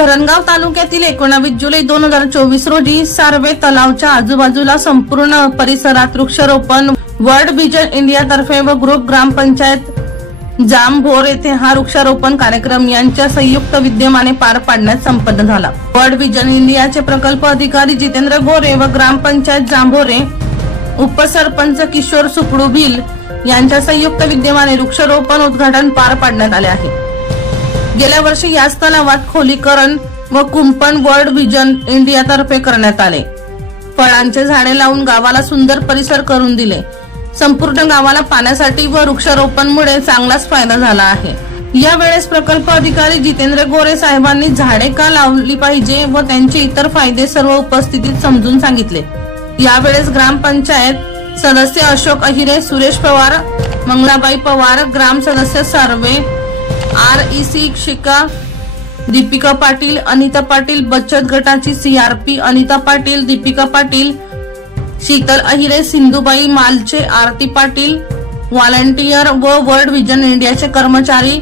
धरणगाव तालुक्यातील 19 जुलै 2024 रोजी सार्वे तलावच्या आजूबाजूला संपूर्ण परिसरात वृक्षारोपण वर्ल्ड विजन इंडिया तर्फे व ग्रुप ग्रामपंचायत जांभोर येथे हा वृक्षारोपण कार्यक्रम यांच्या संयुक्त विद्यमाने पार पाडण्यात संपन्न झाला। वर्ल्ड विजन इंडियाचे प्रकल्प अधिकारी जितेंद्र गोरे व ग्रामपंचायत जांभोरे उपसरपंच किशोर सुकडूभिल यांच्या संयुक्त विद्यमाने वृक्षारोपण उद्घाटन पार पाडण्यात आले आहे। गेल्या वर्षी याच तलावात खोलीकरण व कुंपण वर्ल्ड विजन इंडिया तर्फे करण्यात आले। फळांचे झाडे लावून गावाला सुंदर परिसर करून दिले। संपूर्ण गावाला पाण्यासाठी व वृक्षारोपणमुळे चांगलाच फायदा झाला आहे। यावेळेस प्रकल्प अधिकारी जितेंद्र गोरे साहेबांनी झाडे का लावली पाहिजे व त्यांचे इतर फायदे सर्व उपस्थितीत समजून सांगितले। यावेळेस ग्रामपंचायत सदस्य अशोक अहिरे, सुरेश पवार, मंगलाबाई पवार, ग्राम सदस्य सार्वे, REC शिका दीपिका पाटील, अनिता पाटील, बचत गटाची CRP अनिता पाटील, दीपिका पाटील, शीतल अहिरे, सिंधुबाई मालचे, आरती पाटील, व्हॉलंटियर व वर्ल्ड विजन इंडियाचे कर्मचारी,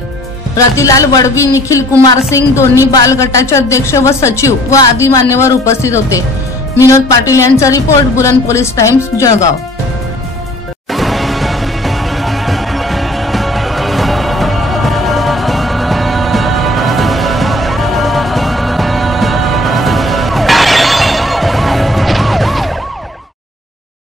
रतिलाल वडवी, निखिल कुमार सिंग, दोन्ही बाल गटाचे अध्यक्ष व सचिव व आदी मान्यवर उपस्थित होते। विनोद पाटील यांचा रिपोर्ट, बुलंद पोलीस टाइम्स, जळगाव।